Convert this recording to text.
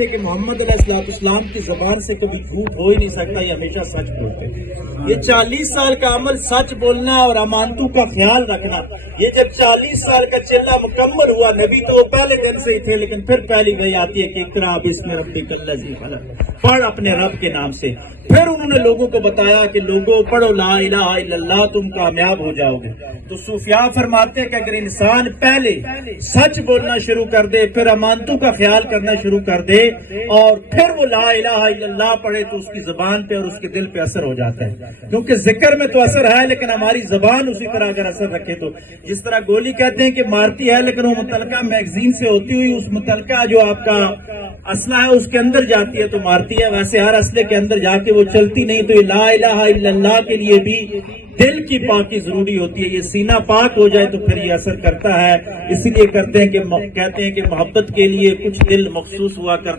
تھے کہ محمد علیہ السلام کی زبان سے کبھی جھوٹ ہو ہی نہیں سکتا، یہ ہمیشہ سچ بولتے تھے۔ یہ 40 سال کا عمل سچ بولنا اور امانتوں کا خیال رکھنا، یہ جب 40 سال کا چلہ مکمل ہوا، نبی تو وہ پہلے دن سے ہی تھے، لیکن پھر پہلی وحی آتی ہے کہ اقرأ باسم ربک الذی خلق، پڑھ اپنے رب کے نام سے۔ پھر انہوں نے لوگوں کو بتایا کہ لوگوں پڑھو لا الہ الا اللہ، تم کامیاب ہو جاؤ گے۔ تو صوفیاء فرماتے ہیں کہ اگر انسان پہلے سچ بولنا شروع کر دے، پھر امانتوں کا خیال کرنا شروع کر دے، اور پھر وہ لا الہ الا اللہ پڑھے، تو اس کی زبان پہ اور اس کے دل پہ اثر ہو جاتا ہے۔ کیونکہ ذکر میں تو اثر ہے، لیکن ہماری زبان اسی طرح اگر اثر رکھے تو، جس طرح گولی کہتے ہیں کہ مارتی ہے لیکن وہ متعلقہ میگزین سے ہوتی ہوئی اس متعلقہ جو آپ کا اسلحہ ہے اس کے اندر جاتی ہے تو مارتی ہے، ویسے ہر اسلحے کے اندر جا کے وہ چلتی نہیں۔ تو یہ لا الہ الا اللہ کے لیے بھی دل کی پاکی ضروری ہوتی ہے، یہ سینہ پاک ہو جائے تو پھر یہ اثر کرتا ہے۔ اسی لیے کہتے ہیں کہ محبت کے لیے کچھ دل مخصوص ہوا کرتا